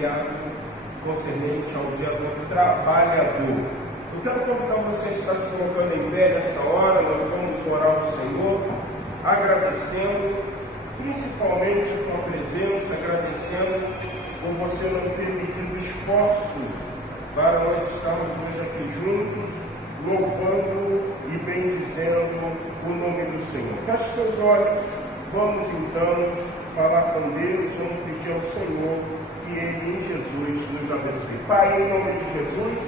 feriado concernente ao Dia do Trabalhador. Eu quero convidar você a estar se colocando em pé nessa hora. Nós vamos orar ao Senhor, agradecendo, principalmente com a presença, agradecendo por você não ter medido esforços para nós estarmos hoje aqui juntos, louvando e bendizendo o nome do Senhor. Feche seus olhos, vamos então falar com Deus, vamos pedir ao Senhor que Ele em Jesus nos abençoe. Pai, em nome de Jesus,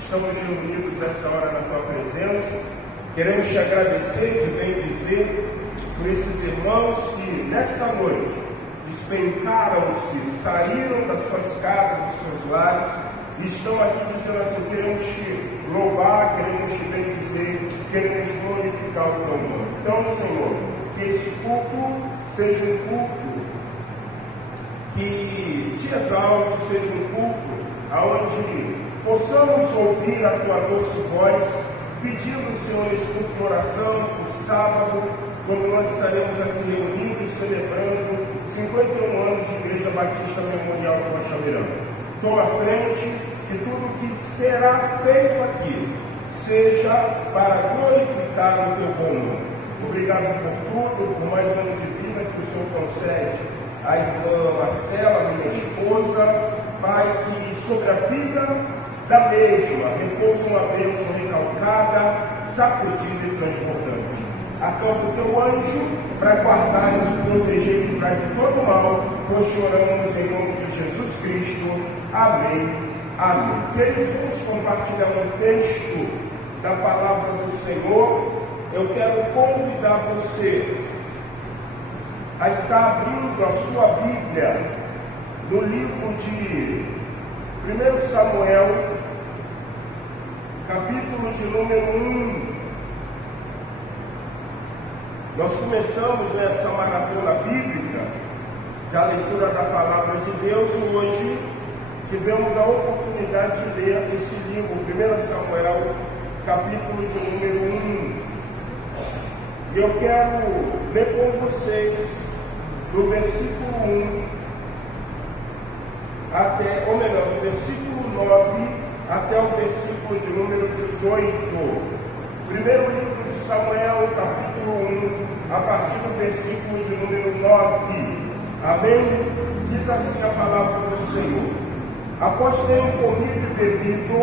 estamos reunidos nessa hora na Tua presença, queremos te agradecer, te bendizer por esses irmãos que nessa noite despencaram-se, saíram das suas casas, dos seus lares, e estão aqui dizendo assim: queremos te louvar, queremos te bendizer, queremos glorificar o teu nome. Então, Senhor, que esse culto seja um culto que te exalte, seja um culto onde possamos ouvir a tua doce voz, pedindo, Senhor, esse culto de oração, o sábado, quando nós estaremos aqui reunidos, celebrando 51 anos de Igreja Batista Memorial do Rocha Miranda. Toma frente, que tudo que será feito aqui seja para glorificar o teu bom nome. Obrigado por tudo, por mais ano de vida que o Senhor concede à irmã Marcela, minha esposa. Pai, que sobre a vida da mesma repousa uma bênção recalcada, sacudida e transbordante. Acampa o teu anjo para guardar, nos proteger e livrar de todo mal, nós choramos em nome de Jesus Cristo. Amém. Amém. Queridos, vamos compartilhar um texto da palavra do Senhor. Eu quero convidar você a estar abrindo a sua Bíblia no livro de 1 Samuel, capítulo de número 1. Nós começamos nessa maratona bíblica, a leitura da palavra de Deus, e hoje tivemos a oportunidade de ler esse livro, 1 Samuel, capítulo de número 1. E eu quero ler com vocês do versículo 1 até, ou melhor, do versículo 9 até o versículo de número 18. Primeiro livro de Samuel, capítulo 1, a partir do versículo de número 9. Amém? Diz assim a palavra do Senhor. Após terem comido e bebido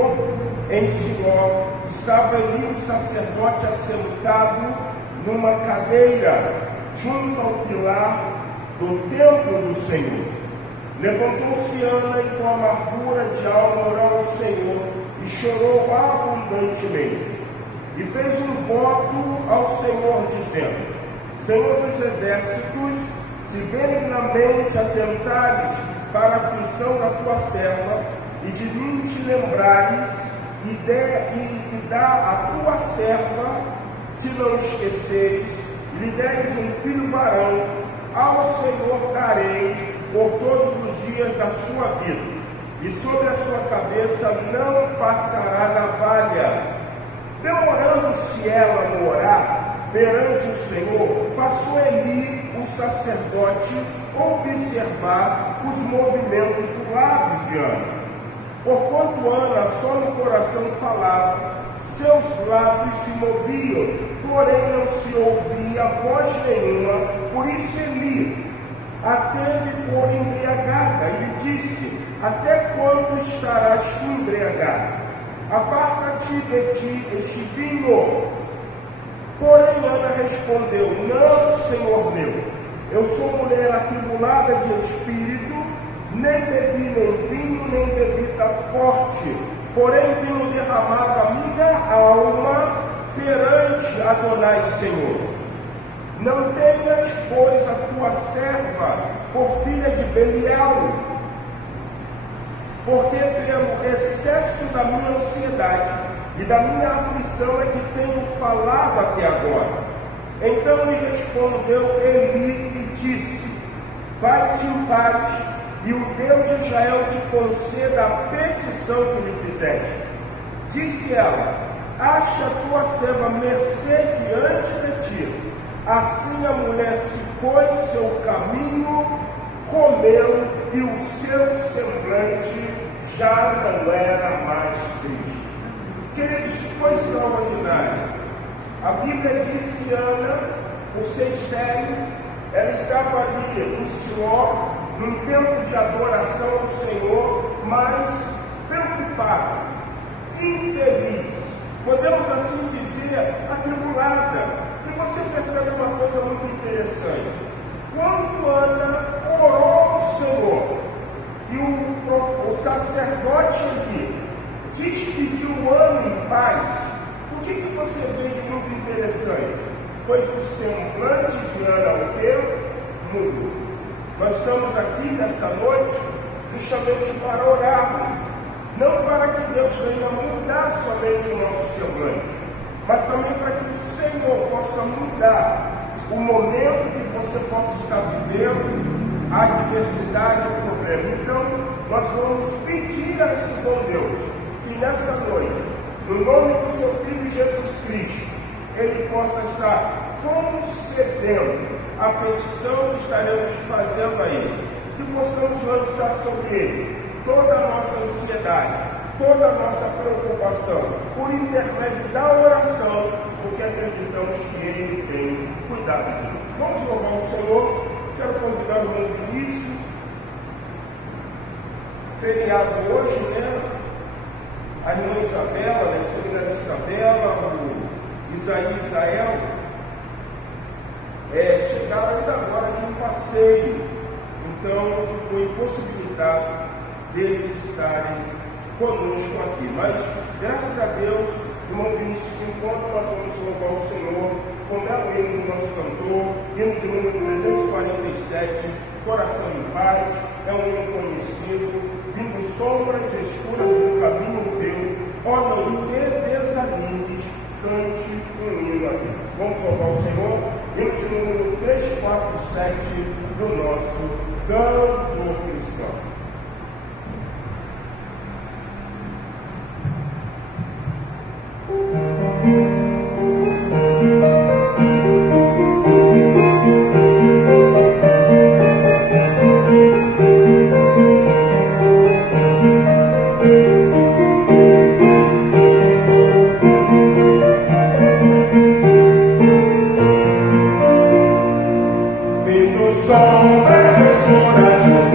em Siló, estava ali o sacerdote assentado numa cadeira junto ao pilar do templo do Senhor. Levantou-se Ana e com amargura de alma orou ao Senhor e chorou abundantemente. E fez um voto ao Senhor, dizendo: Senhor dos exércitos, se benignamente atentares para a aflição da tua serva, e de mim te lembrares, e dá a tua serva, te não esqueceres, lhe deres um filho varão, ao Senhor darei por todos os dias da sua vida, e sobre a sua cabeça não passará navalha. Demorando-se ela no orar perante o Senhor, passou Eli, o sacerdote, a observar os movimentos do lábio de Ana. Porquanto Ana só no coração falava, seus lábios se moviam, porém não se ouvia voz nenhuma. Por isso Eli a teve por embriagada e lhe disse: até quando estarás tu embriagada? Aparta-te de ti este vinho. Porém Ana respondeu: não, Senhor meu, eu sou mulher atribulada de espírito, nem bebi nem vinho, nem bebida forte, porém tenho derramado a minha alma perante Adonai, Senhor. Não tenhas, pois, a tua serva por filha de Belial, porque pelo excesso da minha ansiedade e da minha aflição é que tenho falado até agora. Então lhe respondeu Eli e disse: vai-te em paz, e o Deus de Israel te conceda a petição que lhe fizeste. Disse ela: acha a tua serva mercê diante de ti. Assim a mulher se foi seu caminho, comeu e o seu semblante já não era mais triste. Queridos, foi extraordinário. A Bíblia diz que Ana, por ser estéril, ela estava ali no Siló, num tempo de adoração ao Senhor, mas preocupada, infeliz, podemos assim dizer, atribulada. E você percebe uma coisa muito interessante. Quando Ana orou ao Senhor e o sacerdote ali despediu Ana em paz, o que você vê de muito interessante? Foi que o semblante de Ana, o quê? Mudou. Nós estamos aqui nessa noite justamente para orarmos, não para que Deus venha mudar somente o nosso semblante, mas também para que o Senhor possa mudar o momento que você possa estar vivendo, a adversidade, o problema. Então, nós vamos pedir a esse bom Deus que nessa noite, no nome do seu Filho Jesus Cristo, Ele possa estar concedendo a petição que estaremos fazendo a Ele, que possamos lançar sobre Ele toda a nossa ansiedade, toda a nossa preocupação, por intermédio da oração, porque acreditamos que Ele tem cuidado de nós. Vamos louvar o Senhor. Quero convidar o irmão Vinícius. Feriado hoje, né? A irmã Isabela, né? Seminária Isabela, o Isael, chegaram ainda agora de um passeio, então ficou impossibilitado deles estarem conosco aqui. Mas, graças a Deus, o irmão Vinícius, enquanto nós vamos louvar o Senhor, com o belo hino do nosso cantor, hino de número 347, Coração em Paz, é um hino conhecido, vindo sombras escuras do caminho teu, ó não te desanimes, cante um hino a Deus. Vamos louvar o Senhor, hino de número 347 do nosso cantor cristão. Sombras escuras nos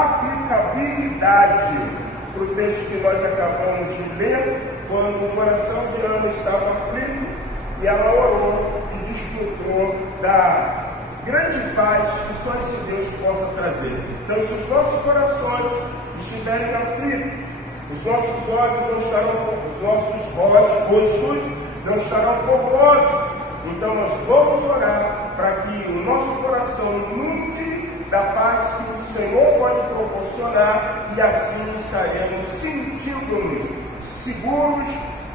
aplicabilidade para o texto que nós acabamos de ler, quando o coração de Ana estava aflito e ela orou e desfrutou da grande paz que só esse Deus possa trazer. Então, se os nossos corações estiverem aflitos, os nossos olhos não estarão, os nossos rostos não estarão formosos. Então nós vamos orar para que o nosso coração inunde da paz que o Senhor pode proporcionar, e assim estaremos sentindo-nos seguros,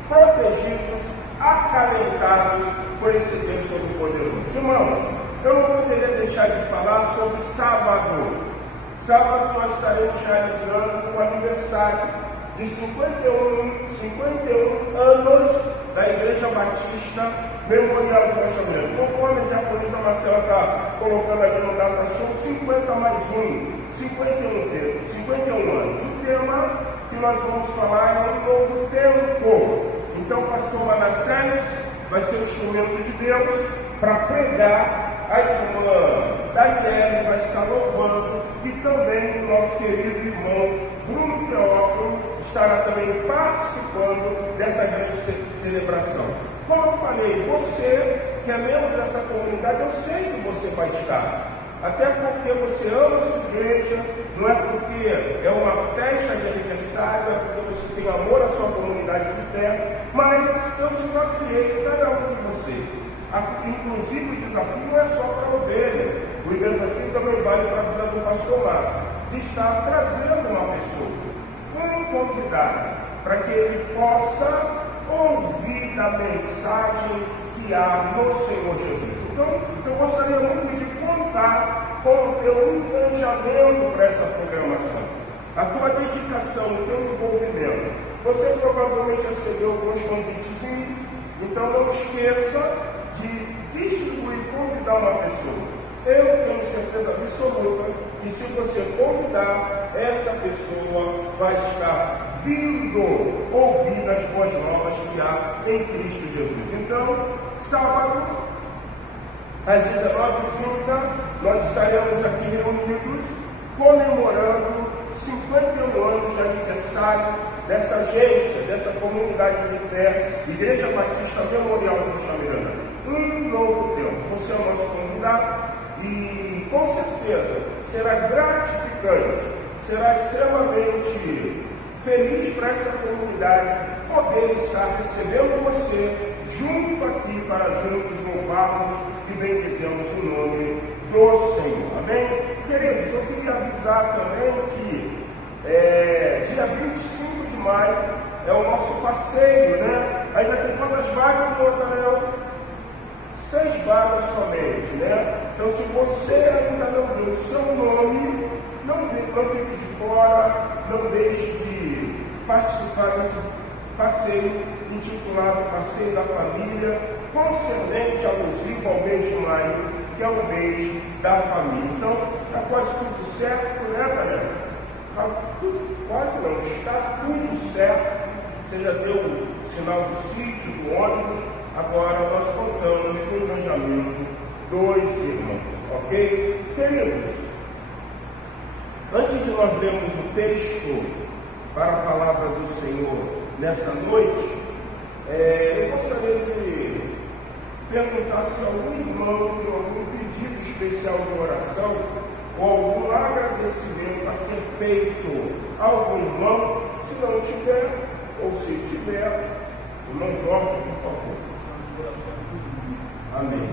protegidos, acalentados por esse Deus Todo-Poderoso. Irmãos, eu não poderia deixar de falar sobre sábado. Sábado nós estaremos realizando o aniversário de 51 anos da Igreja Batista Memorial de Lançamento. Conforme a diaconisa Marcela está colocando aqui no datação, 50 mais 1, 51 anos. O tema que nós vamos falar é um novo tempo. Então, o pastor Manassés vai ser o instrumento de Deus para pregar. A irmã Daniela vai estar louvando, e também o nosso querido irmão Bruno Teófilo estará também participando dessa grande celebração. Como eu falei, você que é membro dessa comunidade, eu sei que você vai estar. Até porque você ama a sua igreja, não é porque é uma festa de aniversário, é porque você tem amor à sua comunidade de fé, mas eu desafiei cada um de vocês. Inclusive o desafio não é só para a ovelha, o desafio também vale para a vida do pastor Márcio, de estar trazendo uma pessoa, um convidado, para que ele possa ouvir da mensagem que há no Senhor Jesus. Então, eu gostaria muito de contar com o teu engajamento para essa programação, a tua dedicação, o teu envolvimento. Você provavelmente recebeu alguns convitezinhos, então não esqueça de distribuir, convidar uma pessoa. Eu tenho certeza absoluta que se você convidar, essa pessoa vai estar vindo ouvir as boas novas que há em Cristo Jesus. Então, sábado, às 19h30, nós estaremos aqui reunidos comemorando 51 anos de aniversário dessa agência, dessa comunidade de fé, Igreja Batista Memorial de Lançamento. Um novo tempo. Você é o nosso convidado e com certeza será gratificante, será extremamente feliz para essa comunidade poder estar recebendo você junto aqui para juntos louvarmos e bendizemos o nome do Senhor. Amém? Queridos, eu queria avisar também que dia 25 de maio é o nosso passeio, né? Ainda tem quantas vagas, Montanel? 6 vagas somente, né? Então, se você ainda não deu o seu nome, não fique de fora, não deixe de participar desse passeio intitulado Passeio da Família, concernente alusivo ao mês de maio, que é o mês da família. Então, está quase tudo certo, né, galera? Quase não, está tudo certo. Você já deu o sinal do sítio, do ônibus. Agora nós contamos com o engajamento dos irmãos, ok? Queridos, antes de nós lermos o texto para a palavra do Senhor nessa noite, eu gostaria de perguntar se algum irmão tem algum pedido especial de oração ou algum agradecimento a ser feito a algum irmão. Se não tiver, ou se tiver, irmão Jorge, por favor. Amém.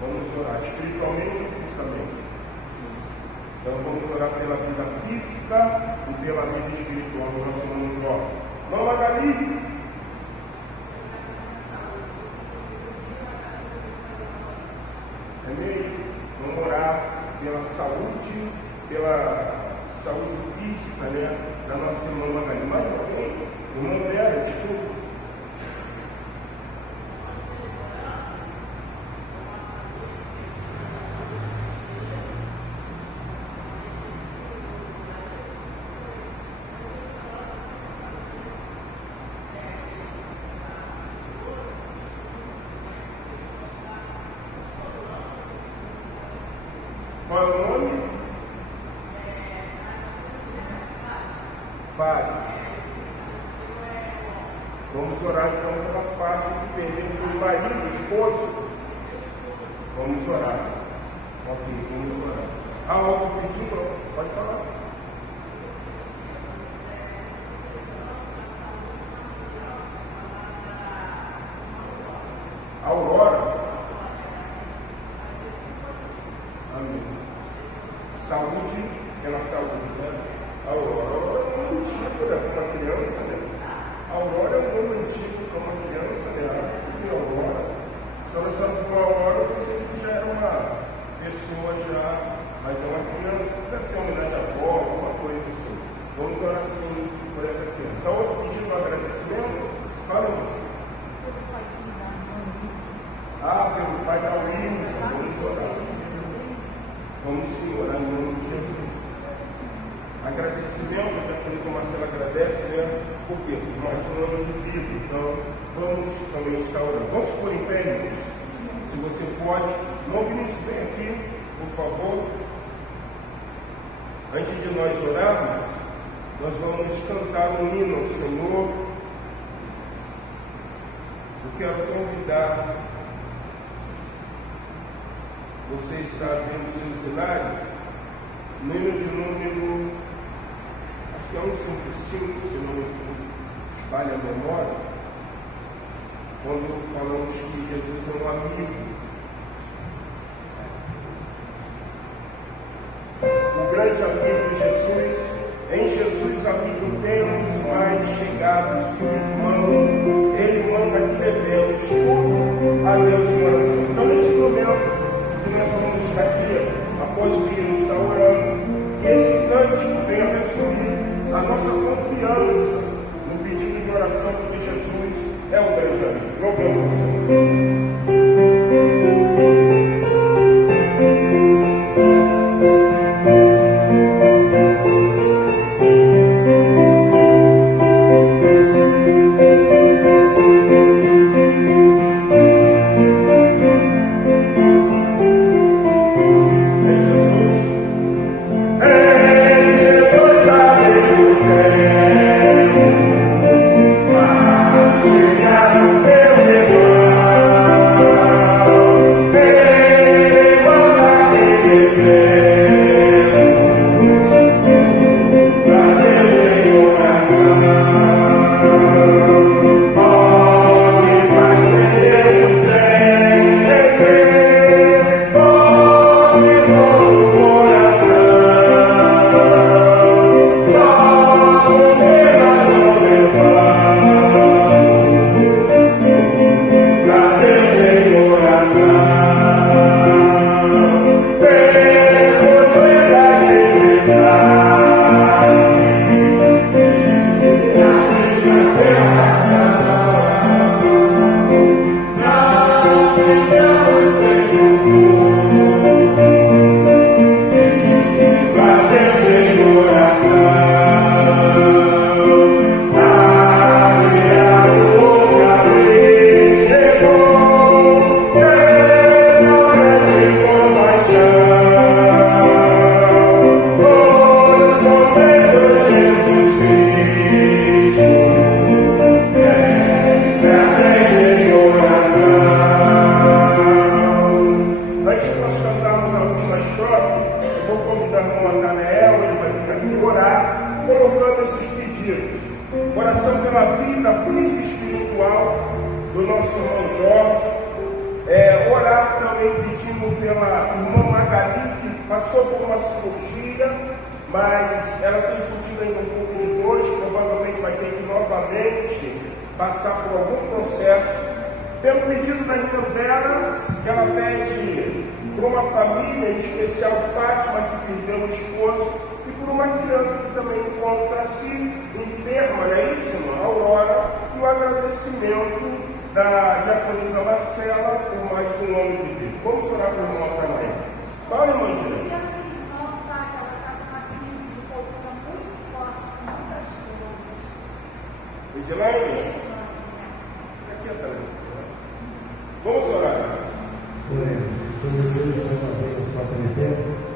Vamos orar espiritualmente e fisicamente. Então vamos orar pela vida física e pela vida espiritual do nosso irmão Jorge. Irmã Magali. É mesmo? Vamos orar pela saúde física, né, da nossa irmã Magali. Mais alguém? Irmã Vera, desculpa. Qual é o nome? Fábio. Vamos orar então pela Fábio que perdeu o marido, o esposo. Vamos orar. Ok, vamos orar. Há algo pedindo? Pode falar. Aurora. Amém. Saúde, pela saúde, né? Aurora é um antigo, né? Para uma criança, né? Aurora é um nome antigo para uma criança, né? E Aurora. Se ela só for Aurora, eu pensei que já era uma pessoa já, mas é uma criança, deve ser uma homenagem à avó, alguma coisa assim. Vamos orar sim por essa criança. Há outro pedido de agradecimento? Fala, meu. Pelo pai da Wilson, vamos orar. Vamos sim orar em nome de Jesus. Agradecimento, já que o Marcelo agradece, né? Por quê? Porque nós falamos de vida, então vamos também estar orando. Vamos pôr em pé, irmãos? Se você pode, irmão Vinícius, vem aqui, por favor. Antes de nós orarmos, nós vamos cantar um hino ao Senhor. Eu quero convidar. Você está vendo seus cenários, número de número, acho que é 155, se não me falha a memória, quando falamos que Jesus é um amigo. O grande amigo de Jesus, em Jesus amigo temos mais chegados que o irmão, ele manda que levemos tudo a Deus em oração. Então, nesse momento, nós vamos estar aqui, após o que está orando, que esse cântico venha resumir a nossa confiança no pedido de oração, porque Jesus é o grande amigo. Louvamos o Senhor.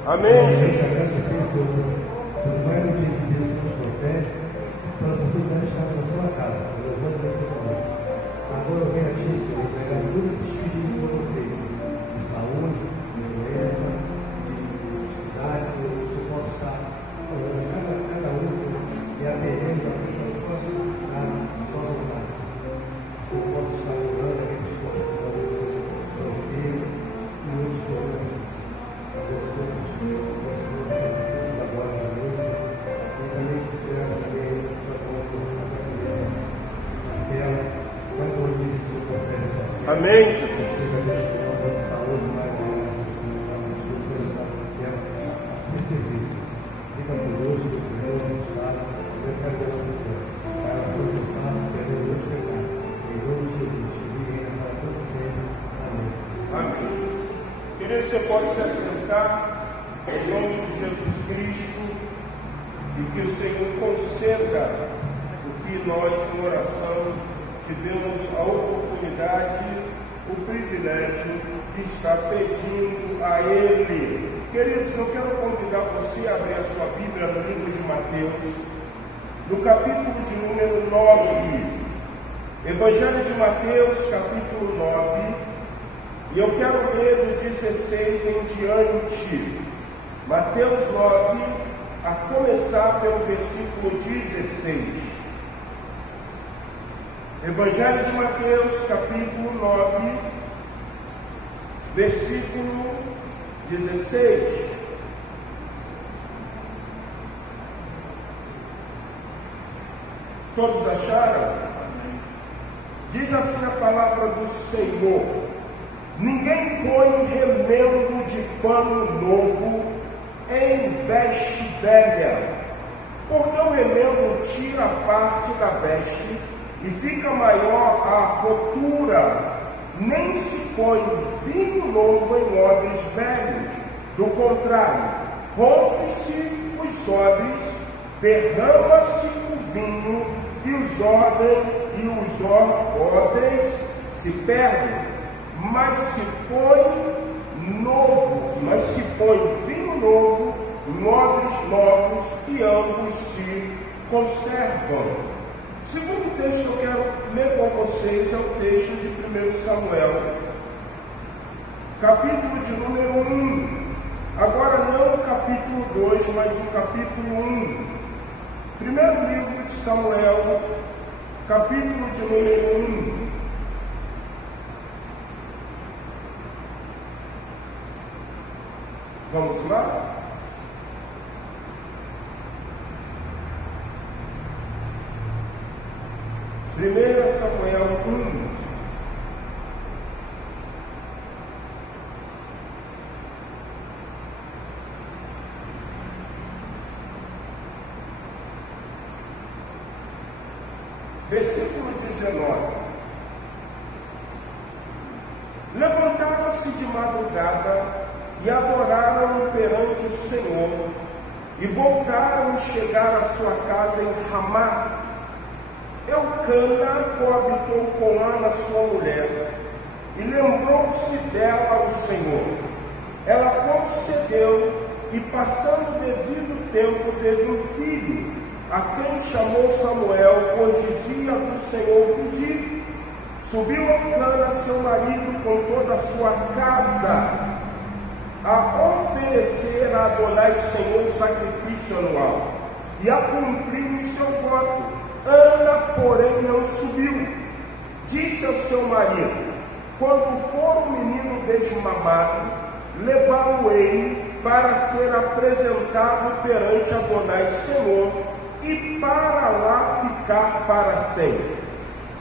Amém. Amém, Jesus. Amém. Querido, você pode se assentar em nome de Jesus Cristo e que o Senhor conceda o que nós, em oração, tivemos a oportunidade, o privilégio de estar pedindo a Ele. Queridos, eu quero convidar você a abrir a sua Bíblia no livro de Mateus, no capítulo de número 9. Evangelho de Mateus, capítulo 9. E eu quero ler do 16 em diante. Mateus 9, a começar pelo versículo 16. Evangelho de Mateus, capítulo 9, versículo 16. Todos acharam? Diz assim a palavra do Senhor: ninguém põe remendo de pano novo em veste velha, porque o remendo tira parte da veste e fica maior a rotura. Nem se põe vinho novo em odres velhos, do contrário, rompe-se os odres, derrama-se o vinho e os odres se perdem. Mas se põe vinho novo em odres novos e ambos se conservam. O segundo texto que eu quero ler com vocês é o texto de 1 Samuel, capítulo de número 1. Agora não o capítulo 2, mas o capítulo 1. Primeiro livro de Samuel, capítulo de número 1. Vamos lá? Primeiro Samuel 1. Versículo 19. Levantaram-se de madrugada e adoraram perante o Senhor, e voltaram e chegaram à sua casa em Ramá. Eucana coabitou com Ana, sua mulher, e lembrou-se dela o Senhor. Ela concedeu, e passando o devido tempo, teve um filho, a quem chamou Samuel, pois dizia do Senhor pedir. Subiu Eucana, seu marido, com toda a sua casa, a oferecer a Adonai o Senhor o sacrifício anual, e a cumprir o seu voto. Ana, porém, não subiu. Disse ao seu marido: quando for o menino desmamado, levá-lo-ei para ser apresentado perante Adonai Senhor, e para lá ficar para sempre.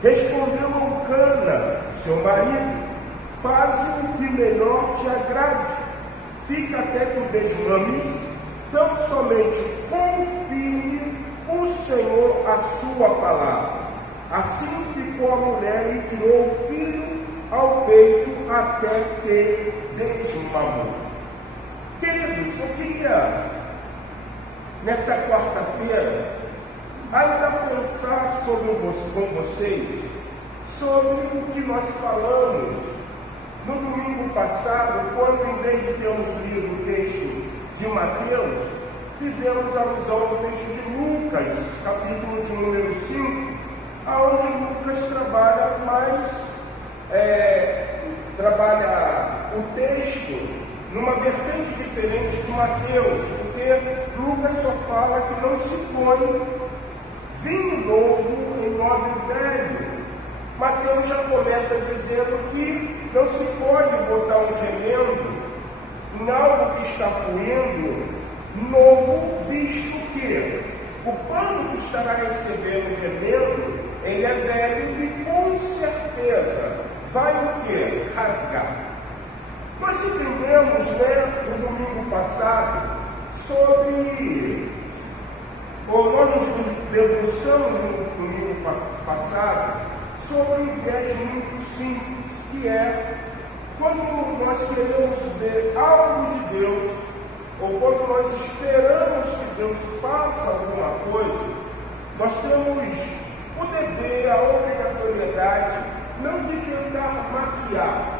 Respondeu Eucana, seu marido: faze o que melhor te agrade. Fica até que o desmames, tão somente confie o Senhor a sua palavra. Assim ficou a mulher e criou o filho ao peito até que desmamou. Queridos, eu queria, nessa quarta-feira, ainda pensar com vocês sobre o que nós falamos no domingo passado, quando, em vez de termos lido o texto de Mateus, fizemos alusão ao texto de Lucas, capítulo de número 5, onde Lucas trabalha o texto numa vertente diferente de Mateus, porque Lucas só fala que não se põe vinho novo em odre velho. Mateus já começa dizendo que não se pode botar um remendo em algo que está poendo novo, visto que o pano que estará recebendo o remendo, ele é velho e com certeza vai o quê? Rasgar. Nós entendemos, no domingo passado, nós nos debruçamos no domingo passado sobre um viés muito simples, que é quando nós queremos ver algo de Deus, ou quando nós esperamos que Deus faça alguma coisa, nós temos o dever, a obrigatoriedade, não de tentar maquiar,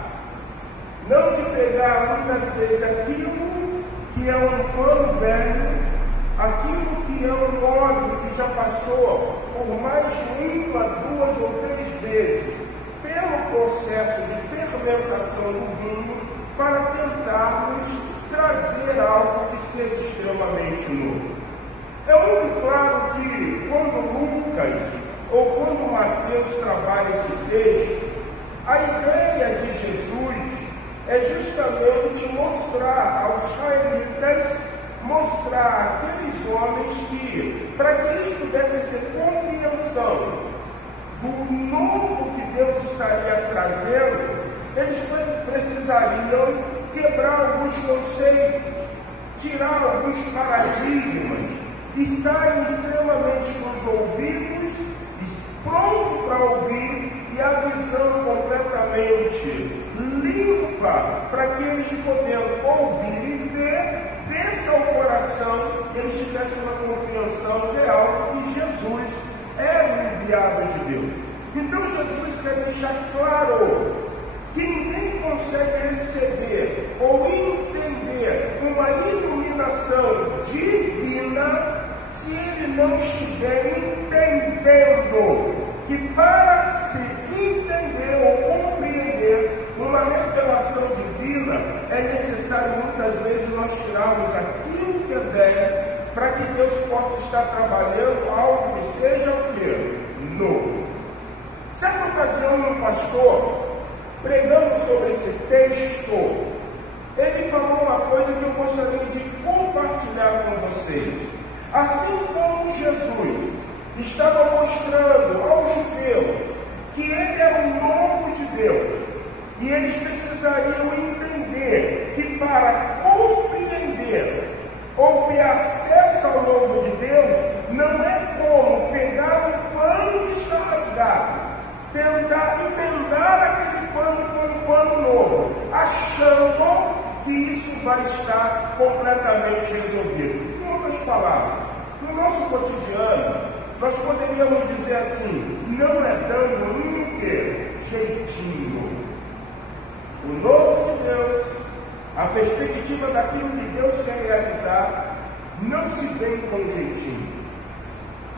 não de pegar muitas vezes aquilo que é um pano velho, aquilo que é um óleo que já passou por mais de 1, 2 ou 3 vezes pelo processo de fermentação do vinho, para tentarmos trazer algo que seja extremamente novo. É muito claro que quando Lucas ou quando Mateus trabalha esse texto, a ideia de Jesus é justamente mostrar aos israelitas, mostrar àqueles homens que, para que eles pudessem ter compreensão do novo que Deus estaria trazendo, eles precisariam quebrar alguns conceitos, tirar alguns paradigmas, estarem extremamente com os ouvidos pronto para ouvir e a visão completamente limpa, para que eles, podendo ouvir e ver, desça ao coração, eles tivessem uma compreensão real que Jesus era o enviado de Deus. Então Jesus quer deixar claro que ninguém consegue receber ou entender uma iluminação divina se ele não estiver entendendo que, para se entender ou compreender uma revelação divina, é necessário muitas vezes nós tirarmos aquilo que é velho, para que Deus possa estar trabalhando algo que seja o quê? Novo. Certa ocasião, um pastor, pregando sobre esse texto, ele falou uma coisa que eu gostaria de compartilhar com vocês. Assim como Jesus estava mostrando aos judeus que ele era o novo de Deus, e eles precisariam entender que, para compreender ou ter acesso ao novo de Deus, não é como pegar um pano que está rasgado, tentar emendar aquele pano com um pano novo, achando que isso vai estar completamente resolvido. Em outras palavras, no nosso cotidiano, nós poderíamos dizer assim: não é dando um jeitinho. O novo de Deus, a perspectiva daquilo que Deus quer realizar, não se vê com jeitinho.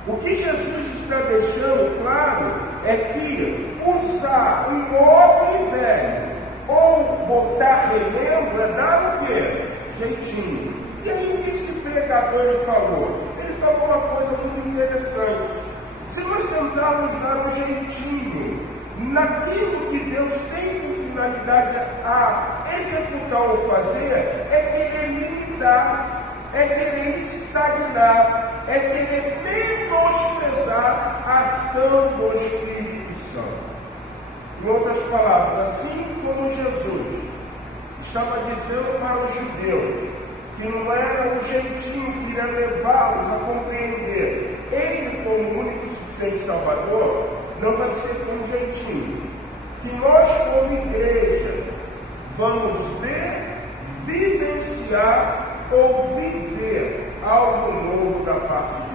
O que Jesus está deixando claro é que usar um óbvio velho ou botar relembro é dar o quê? Jeitinho. E aí o que esse pregador ele falou? Ele falou uma coisa muito interessante. Se nós tentarmos dar um jeitinho naquilo que Deus tem por finalidade a executar ou fazer, é querer limitar, é querer estagnar, é querer menosprezar a ação do Espírito Santo. Em outras palavras, assim como Jesus estava dizendo para os judeus que não era o jeitinho que iria levá-los a compreender Ele como único e suficiente Salvador, não vai ser com um jeitinho que nós, como igreja, vamos ver, vivenciar ou viver algo novo da parte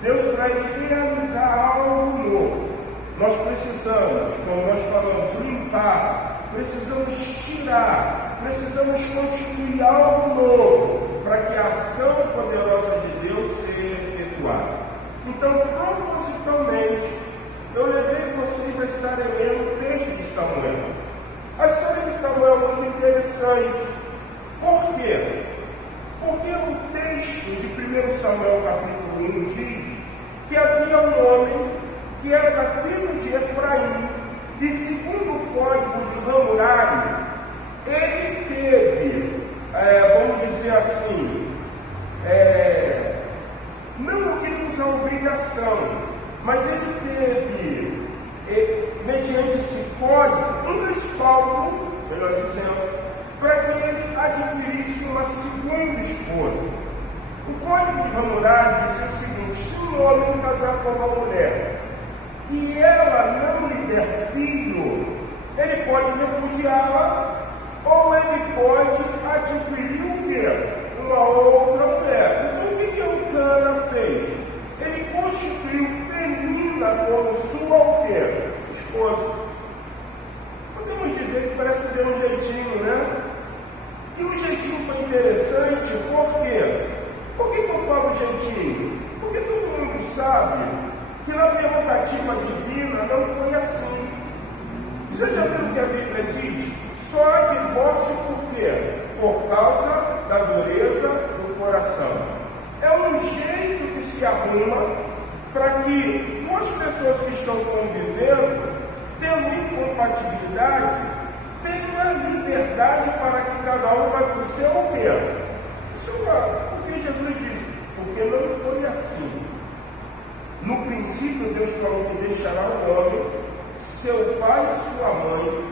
de Deus. Deus vai realizar algo novo. Nós precisamos, como nós falamos, limpar, precisamos tirar, precisamos constituir algo novo, para que a ação poderosa de Deus seja efetuada. Então, propositalmente, eu levei vocês a estarem lendo o texto de Samuel. A história de Samuel é muito interessante. Por quê? Porque o texto de 1 Samuel capítulo 1 diz que havia um homem que era da tribo de Efraim, e segundo o código de Hammurabi, ele teve, vamos dizer assim, não queríamos a obrigação, mas ele teve, mediante esse código, um respaldo, melhor dizendo, para que ele adquirisse uma segunda esposa. O Código de Hammurabi diz o seguinte: se um homem casar com uma mulher e ela não lhe der filho, ele pode repudiá-la ou ele pode adquirir o quê? Uma outra mulher. Então o que Eucana fez? Ele constituiu Penina como sua o quê? Esposa. Podemos dizer que parece que deu um jeitinho, né? E o jeitinho foi interessante, por quê? Por que eu falo jeitinho? Porque todo mundo sabe que na prerrogativa divina não foi assim. Você já viu o que a Bíblia diz? Só há divórcio por quê? Por causa da dureza do coração. É um jeito que se arruma para que duas pessoas que estão convivendo, tendo incompatibilidade, tenha liberdade para que cada um vai para o seu quê? Seu lado. Porque Jesus disse, porque não foi assim. No princípio, Deus falou que deixará o homem, seu pai e sua mãe,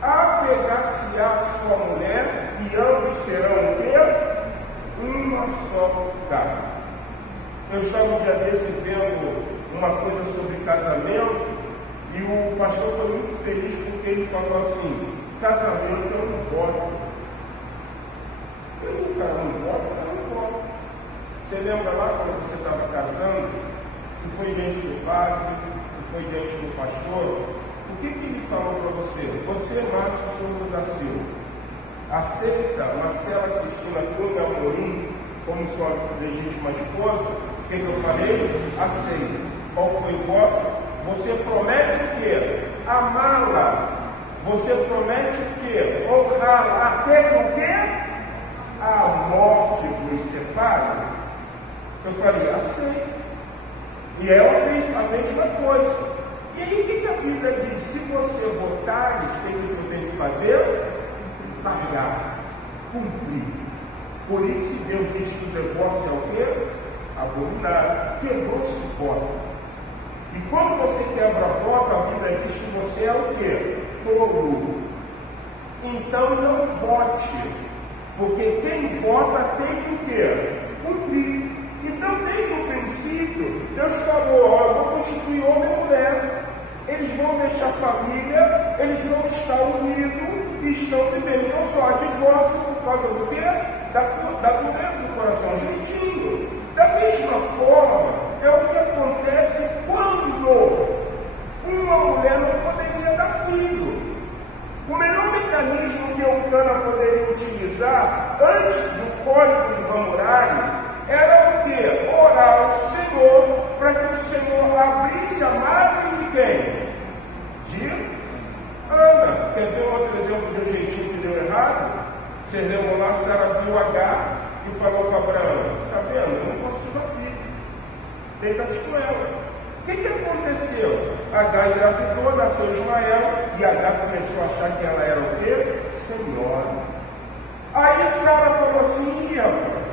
apegar-se-á a sua mulher, e ambos serão o quê? Uma só carne. Eu estava um dia desse vendo uma coisa sobre casamento, e o pastor foi muito feliz porque ele falou assim: casamento é um voto. Eu não voto. Você lembra lá quando você estava casando? Se foi diante do padre, se foi diante do pastor, o que ele falou para você? Você, Márcio Souza da Silva, aceita Marcela Cristina Cunha Amorim como sua legítima esposa? O que eu falei? Aceita. Qual foi o voto? Você promete o quê? Amá-la. Você promete o quê? Honrá-la. Até que o quê? A morte vos separe. Eu falei, aceita. E ela fez a mesma coisa. E aí o que a Bíblia diz? Se você votares, o que tu tem que fazer? Pagar, cumprir. Por isso que Deus diz que o divórcio é o quê? Abominável. Quebrou-se o voto. E quando você quebra voto, a Bíblia diz que você é o quê? Tolo. Então não vote. Porque quem vota tem que o quê? Cumprir. Então, desde o princípio, Deus falou: ó, eu vou constituir homem e mulher. Eles vão deixar família, eles vão estar unidos e estão vivendo. Não só há divórcio por causa do quê? Da pureza do coração, jeitinho. Da mesma forma, é o que acontece quando uma mulher não poderia dar filho. O melhor mecanismo que Eucana poderia utilizar antes do Código de Hammurabi era o quê? Orar ao Senhor para que o Senhor abrisse a madre de quem? De Ana. Quer ver um outro exemplo de um jeitinho que deu errado? Vocês lembram lá, Sara viu Agar e falou para Abraão: está vendo? Eu não posso dar filho. Deita-te com ela. O que aconteceu? Agar engravidou, nasceu Ismael, e Agar começou a achar que ela era o quê? Senhora. Aí Sara falou assim: rapaz,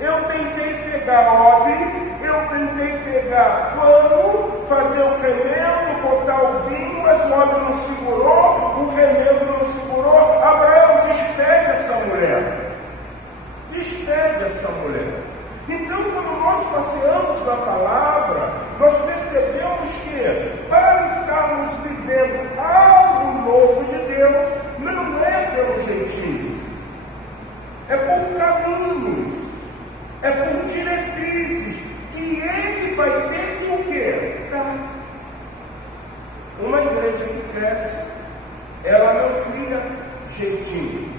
eu tentei pegar odre, eu tentei pegar pano, fazer o remendo, botar o vinho, mas o odre não segurou, o remendo não segurou. Abraão, despede essa mulher. Despede essa mulher. Então, quando nós passeamos na palavra, nós percebemos que, para estarmos vivendo algo novo de Deus, não é pelo jeitinho, é por caminhos, é por diretrizes que Ele vai ter que o quê? Dar. Uma igreja que cresce, ela não cria jeitinhos.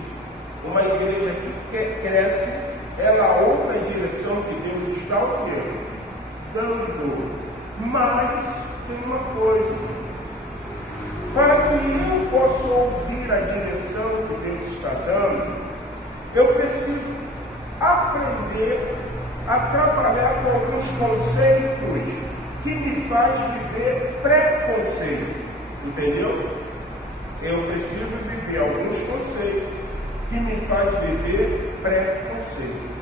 Uma igreja que cresce, ela ouve a direção que Deus está o quê? Dando. Mas tem uma coisa: para que eu possa ouvir a direção que Deus está dando, eu preciso aprender a trabalhar com alguns conceitos que me faz viver preconceito. Entendeu? Eu preciso viver alguns conceitos que me faz viver preconceito.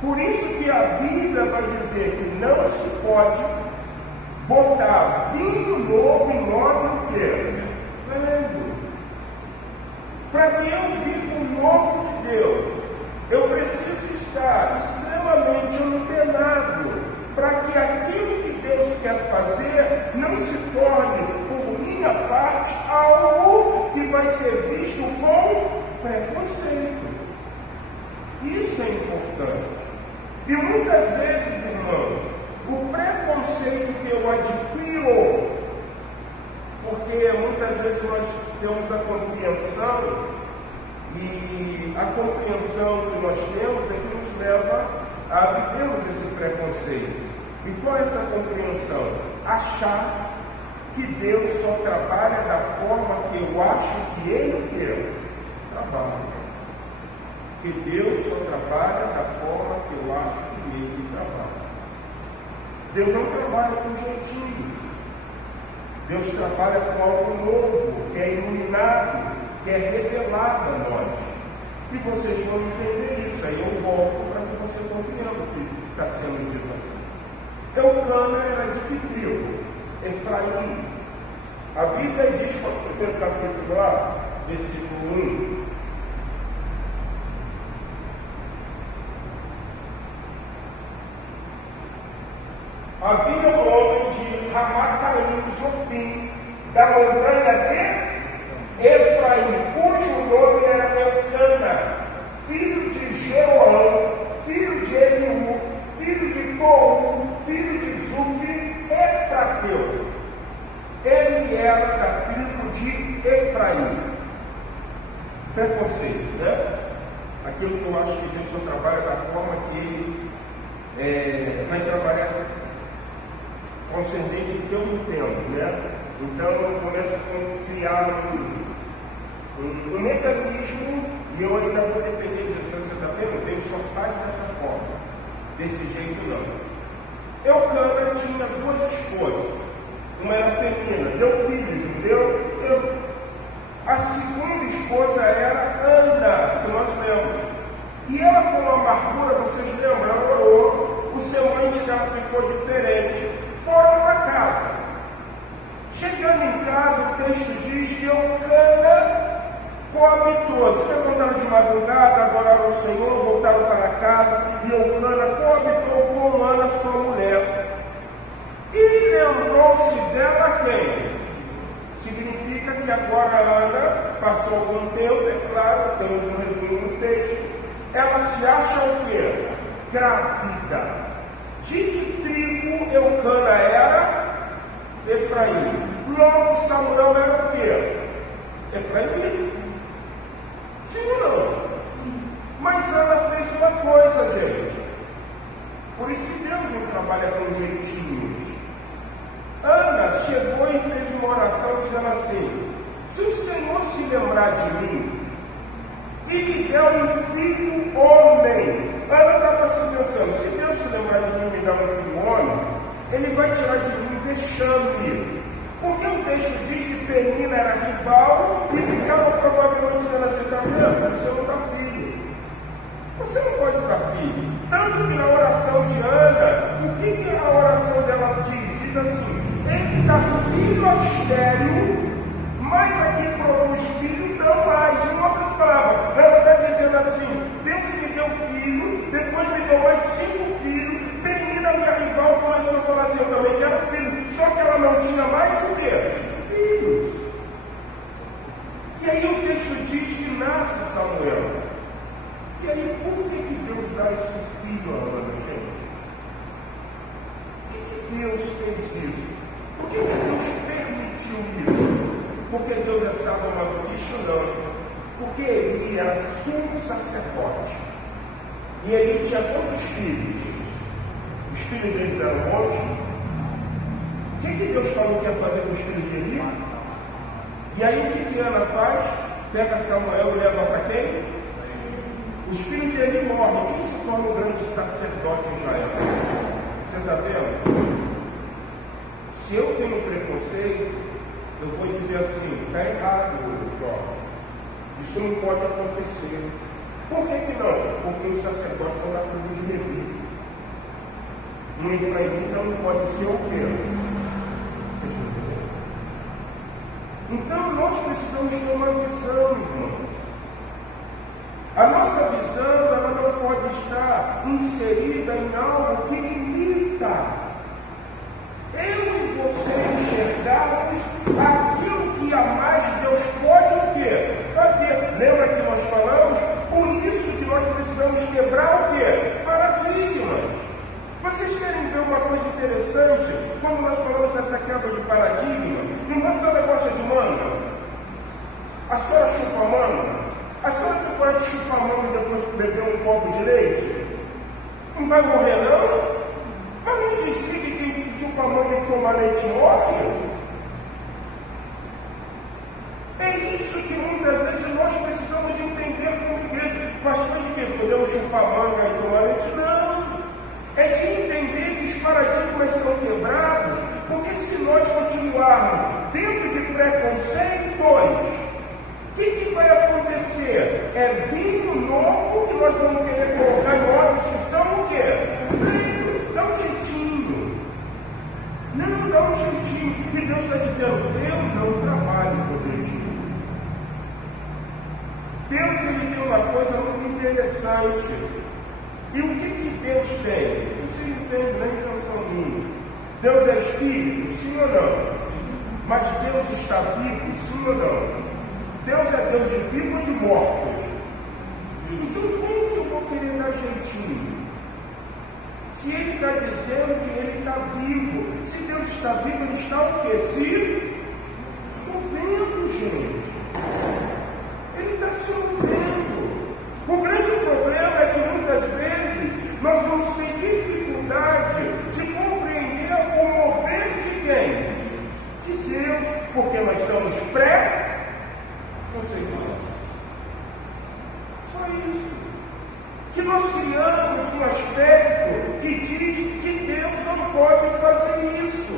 Por isso que a Bíblia vai dizer que não se pode botar vinho novo em nova o quê? velho. Para que eu viva o novo de Deus, eu preciso estar extremamente antenado para que aquilo que Deus quer fazer não se torne, por minha parte, algo que vai ser visto com preconceito. Isso é importante. E muitas vezes, irmãos, o preconceito que eu adquiro, porque muitas vezes nós temos a compreensão, e a compreensão que nós temos é que nos leva a vivermos esse preconceito. E qual é essa compreensão? Achar que Deus só trabalha da forma que eu acho que Ele quer. Trabalha. Que Deus só trabalha da forma que eu acho que Ele trabalha. Deus não trabalha com jeitinhos. Deus trabalha com algo novo, que é iluminado, que é revelado a nós. E vocês vão entender isso. Aí eu volto para que você compreenda o que está sendo dito aqui. Eucana era de que tribo? Efraim. A Bíblia diz, no primeiro capítulo lá, versículo 1, havia um homem de Ramataim, Zofim, da montanha de Efraim, cujo nome era Eucana, filho de Jeroão, filho de Eliú, filho de Tou, filho de Zufi, Efrateu. Ele era da tribo de Efraim. Preconceito, né? Aquilo que eu acho que Deus só trabalha da forma que Ele vai trabalhar concernente ao que eu entendo, né? Então eu começo a criar um mecanismo, e eu ainda vou defender isso. Você está vendo? Deus só faz dessa forma, desse jeito não. Eucana tinha duas esposas. Uma era Penina, deu filhos, não deu? A segunda esposa era Ana, que nós lemos. E ela, com amargura, vocês lembram, ela orou, o semblante dela ficou diferente. Foram para casa. Chegando em casa, o texto diz que Eucana coabitou. Se levantaram de madrugada, adoraram o Senhor, voltaram para casa, e Eucana coabitou com Ana, sua mulher. E lembrou-se dela quem? Significa que agora Ana passou algum tempo, é claro, temos um resumo no texto. Ela se acha o quê? Grávida. De que tribo Eucana era? Efraim. Logo Samuel era o quê? Efraim. Sim ou não? Sim. Mas Ana fez uma coisa, gente. Por isso que Deus não trabalha com jeitinhos. Ana chegou e fez uma oração dizendo assim: se o Senhor se lembrar de mim e me der um filho homem. Ana estava assim pensando: se Deus se lembrar de mim e me dar um filho homem, Ele vai tirar de mim vexame. Porque o texto diz que Penina era rival e ficava provavelmente dizendo assim: está vendo? Você não dá filho. Você não pode dar filho. Tanto que na oração de Ana, o que a oração dela diz? Diz assim: Ele dá filho ao estéril, mas aqui produz filho não mais. Em outras palavras, ela está dizendo assim: Deus me deu filho, depois me deu mais 5 filhos. Penina, minha rival, começou a falar assim: eu também quero filho. Só que ela não tinha mais o quê? Filhos. E aí o texto diz que nasce Samuel. E aí, por que Deus dá esse filho a Ana, gente? Por que Deus fez isso? Por que Deus permitiu isso? Porque Deus é sadomasoquista? Não. Porque Eli era sumo sacerdote. E Eli tinha quantos filhos? Os filhos deles eram bons? O que Deus falou que ia fazer com os filhos de Eli? E aí o que Ana faz? Pega Samuel e leva para quem? Os filhos de Eli morrem. Quem se torna o grande sacerdote em Israel? Você está vendo? Se eu tenho preconceito, eu vou dizer assim: está errado, Jorge. Isso não pode acontecer. Por que não? Porque os sacerdotes são da tribo de Levi. No Efraimita não pode ser o quê? Então nós precisamos ter uma visão, irmãos. A nossa visão, ela não pode estar inserida em algo que limita eu e você enxergarmos aquilo que a mais Deus pode o quê? Fazer. Lembra que nós falamos? Por isso que nós precisamos quebrar o quê? Paradigmas. Vocês querem ver uma coisa interessante? Quando nós falamos dessa quebra de paradigma, não é só negócio de manga. A senhora chupa a manga? A senhora que pode chupar a manga e depois beber um copo de leite? Não vai morrer não? Mas não dizia que quem chupa a manga e toma leite morre? É isso que muitas vezes nós precisamos entender como igreja. Mas foi de que podemos chupar a manga e tomar leite? Não. É de entender que os paradigmas são quebrados, porque se nós continuarmos dentro de preconceitos, o que vai acontecer? É vinho novo que nós vamos querer colocar em ordens que são o quê? Velho, dá um jeitinho. Não, dá um jeitinho. E Deus está dizendo, eu não trabalho com jeitinho. Deus, ele tem uma coisa muito interessante. E o que Deus tem? Você entende na intenção minha. Deus é espírito, sim ou não? Mas Deus está vivo, sim ou não? Deus é Deus de vivos ou de mortos? Então como que eu vou querer dar jeitinho? Se Ele está dizendo que Ele está vivo, se Deus está vivo, Ele está o quê? Se movendo, gente. Ele está se movendo. O grande problema é que muitas vezes nós vamos ter dificuldade de compreender o mover de quem? De Deus, porque nós somos pré-conceituados. Só isso. Que nós criamos um aspecto que diz que Deus não pode fazer isso.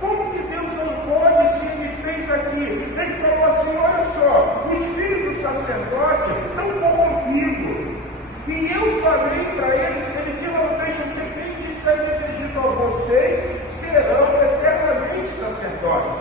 Como que Deus não pode se Ele fez aqui? Ele falou assim, olha só, os filhos do sacerdote estão corrompidos. E eu falei para eles, ele disse, não deixem de quem disse aí do Egito a vocês, serão eternamente sacerdotes.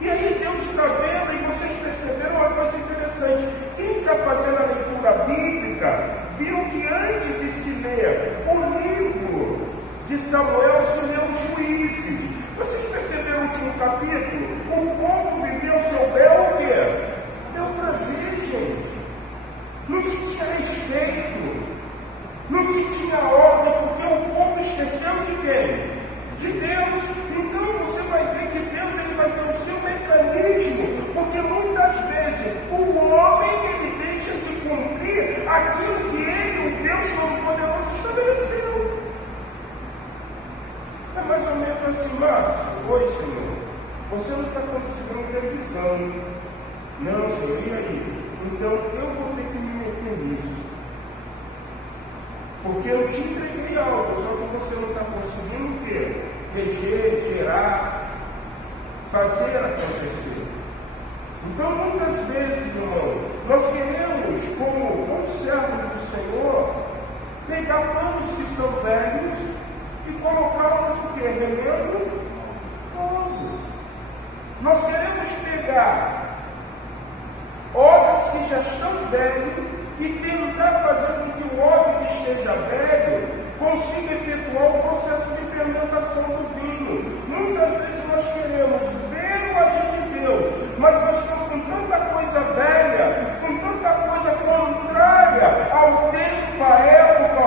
E aí Deus está vendo, e vocês perceberam uma coisa interessante. Quem está fazendo a leitura bíblica, viu que antes de se ler o livro de Samuel, se leu Juízes. Vocês perceberam no último capítulo? O povo vivia ao seu bel o quê? Bel prazer, gente. Não se tinha respeito. Não se tinha ordem, porque o povo esqueceu de quem? De Deus. Então você vai ver que Deus ele vai ter o seu mecanismo, porque muitas vezes o homem ele deixa de cumprir aquilo que ele, o Deus Todo-Poderoso, estabeleceu. É mais ou menos assim, Márcio, oi Senhor, você não está conseguindo ter visão. Não, Senhor, e aí? Então eu vou ter que me meter nisso. Porque eu te entreguei algo, só que você não está conseguindo o quê? Reger, gerar, fazer acontecer. Então muitas vezes, irmão, nós queremos, como bons servos do Senhor, pegar planos que são velhos e colocá-los o quê? Remendo novos. Nós queremos pegar obras que já estão velhos e tentar fazer com que o óleo que esteja velho consiga efetuar o processo de fermentação do vinho. Muitas vezes nós queremos ver o agir de Deus, mas nós estamos com tanta coisa velha, com tanta coisa contrária ao tempo, à época,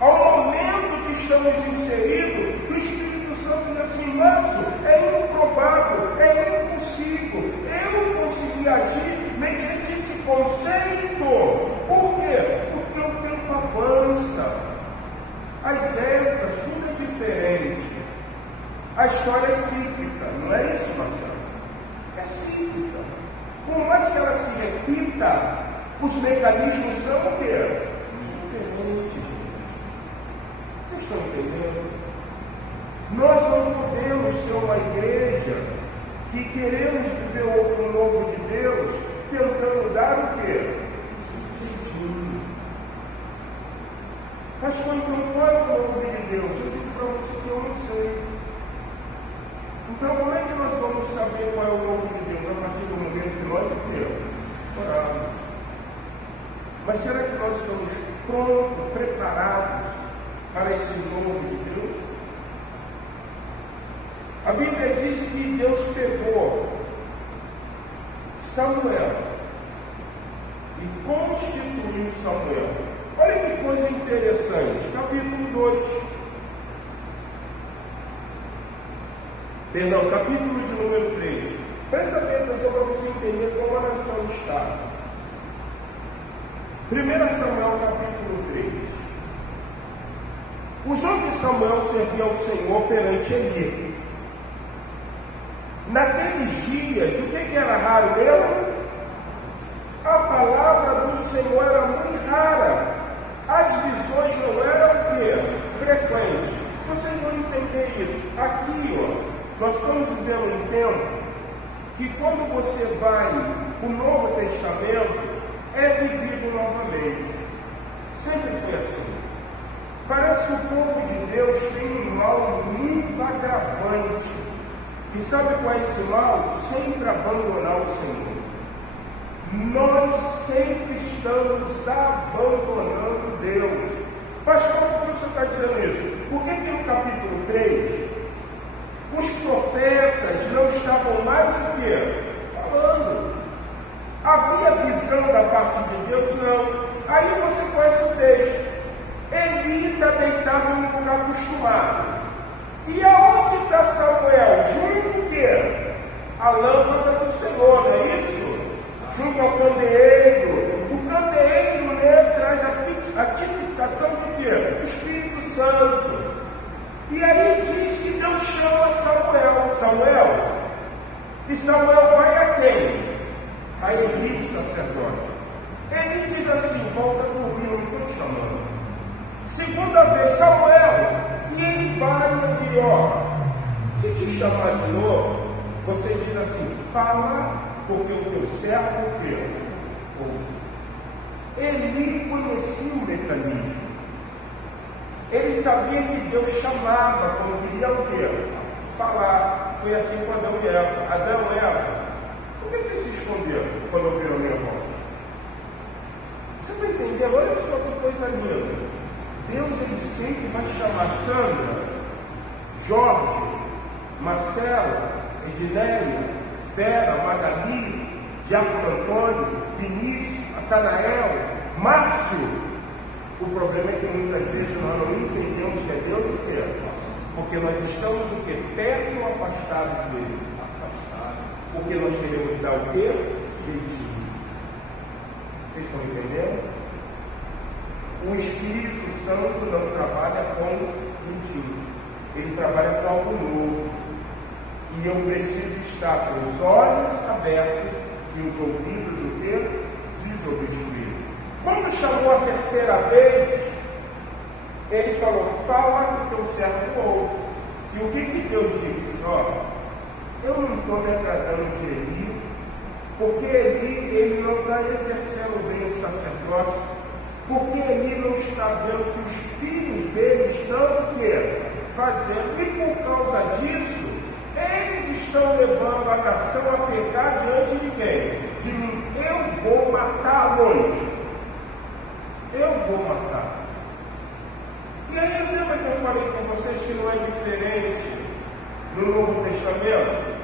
ao momento que estamos inseridos, que o Espírito Santo diz assim, Márcio, é improvável, é impossível, eu consegui agir mediante esse conceito. Por quê? Porque o tempo avança, as épocas, tudo é diferente, a história é cíclica, não é isso, Marcelo? É cíclica. Por mais que ela se repita, os mecanismos são o quê? Diferentes. Vocês estão entendendo? Nós não podemos ser uma igreja que queremos viver o novo de Deus, tentando dar o quê? Sentido. Mas qual é o novo de Deus? Eu digo para você que eu não sei. Então, como é que nós vamos saber qual é o novo de Deus? A partir do momento que nós oramos. Mas será que nós estamos prontos, preparados para esse novo de Deus? A Bíblia diz que Deus pegou Samuel e constituiu Samuel. Olha que coisa interessante. Capítulo 2. Capítulo de número 3. Presta atenção para você entender como a nação está. 1 Samuel capítulo 3. Os homens de Samuel serviam ao Senhor perante Eli. Naqueles dias, o que era raro mesmo? A palavra do Senhor era muito rara. As visões não eram o quê? Frequentes. Vocês vão entender isso. Aqui, nós estamos vivendo um tempo que quando você vai para o Novo Testamento, é vivido novamente. Sempre foi assim. Parece que o povo de Deus tem um mal muito agravante. E sabe qual é esse mal? Sempre abandonar o Senhor. Nós sempre estamos abandonando Deus. Pastor, por que você está dizendo isso? Por que no capítulo 3, os profetas não estavam mais o quê? Falando. Havia visão da parte de Deus? Não. Aí você conhece o texto. Eli está deitado em um lugar acostumado. E aonde está Samuel? Junto o quê? A lâmpada do Senhor, não é isso? Junto ao candeeiro. O candeeiro, traz a tipificação de quê? O Espírito Santo. E aí diz que Deus chama Samuel. Samuel. E Samuel vai a quem? A Eli, o sacerdote. Ele diz assim: volta a dormir, eu não estou te chamando. Segunda vez, Samuel. E ele vai e diz: se te chamar de novo, você diz assim: fala, porque o teu servo o quê? Ouve. Eli conhecia o mecanismo. Ele sabia que Deus chamava quando queria o quê? Falar. Foi assim com Adão e Eva. Adão e Eva, por que vocês se esconderam quando ouviram a minha voz? Você está entendendo? Olha só que coisa linda. Deus, ele sempre vai chamar Sandra, Jorge, Marcelo, Edinéia, Vera, Magali, Diácono Antônio, Vinícius, Atanael, Márcio. O problema é que muitas vezes nós não entendemos que é Deus o quê? Porque nós estamos o quê? Perto ou afastados dele? Afastados. Porque nós queremos dar o quê? Jeitinho. Vocês estão entendendo? O Espírito Santo não trabalha com jeitinho. Ele trabalha com algo novo. E eu preciso estar com os olhos abertos e os ouvidos o quê? Desobstruídos. Quando chamou a terceira vez, ele falou: fala que o teu servo ouve. E o que Deus disse? Eu não estou me agradando de Eli, porque Eli, ele não está exercendo bem o sacerdócio, porque Eli não está vendo que os filhos dele estão o quê? Fazendo. E por causa disso, eles estão levando a nação a pecar diante de quem? De mim. Eu vou matar longe. Eu vou matar. E aí, lembra que eu falei com vocês que não é diferente no Novo Testamento?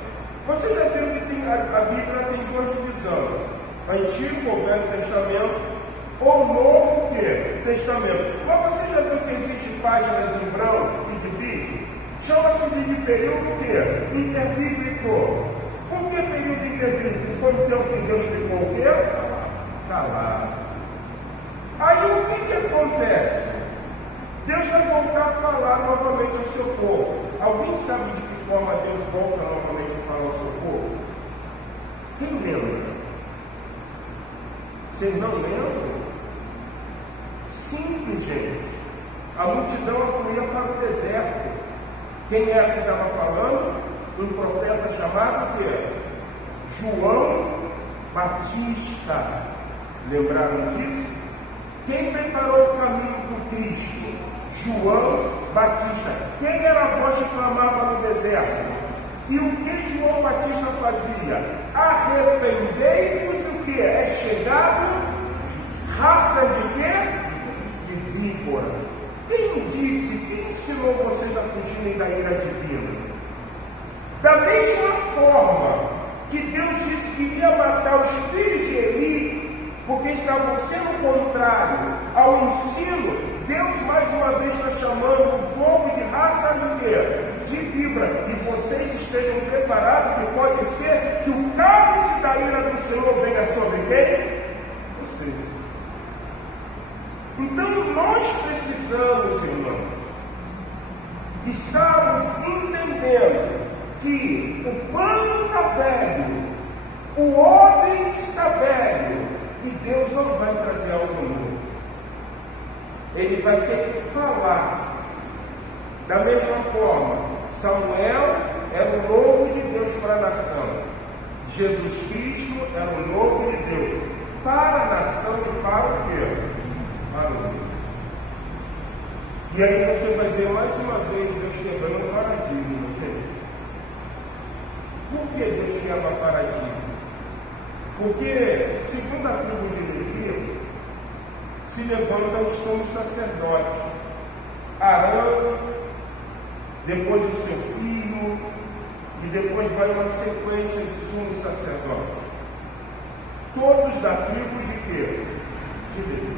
Vocês já viram que a Bíblia tem duas divisões: Antigo ou Velho Testamento, ou Novo Testamento. Mas você já viu que existem páginas em branco que dividem? Chama-se de período interbíblico. Por que período interbíblico? Foi o tempo que Deus ficou o quê? Calado. Aí o que acontece? Deus vai voltar a falar novamente ao seu povo. Alguém sabe de que forma Deus volta novamente a falar ao seu povo? Quem lembra? Vocês não lembram? Simples, gente. A multidão afluía para o deserto. Quem era que estava falando? Um profeta chamado quê? João Batista. Lembraram disso? Quem preparou o caminho para o Cristo? João Batista. Quem era a voz que clamava no deserto? E o que João Batista fazia? Arrependei-vos o que? É chegado raça de quê? De víbora. Quem disse, quem ensinou vocês a fugirem da ira divina? Da mesma forma que Deus disse que iria matar os filhos de Eli, porque estavam sendo contrários ao ensino, Deus mais uma vez está chamando o povo de raça de quê? De víbora. E vocês estejam preparados, que pode ser que o cálice da ira do Senhor venha sobre quem? Vocês. Então nós precisamos, irmãos, estarmos entendendo que o pano está velho, o homem está velho, e Deus não vai trazer algo novo. Ele vai ter que falar. Da mesma forma, Samuel era o novo de Deus para a nação. Jesus Cristo era o novo de Deus para a nação e para o quê? Para o mundo. E aí você vai ver mais uma vez Deus quebrando o paradigma, gente. Por que Deus quebra paradigma? Porque, segundo a tribo de Levi, se levanta os sumos sacerdotes. Arão, depois o seu filho, e depois vai uma sequência de sumos sacerdotes. Todos da tribo de quê? De Levi.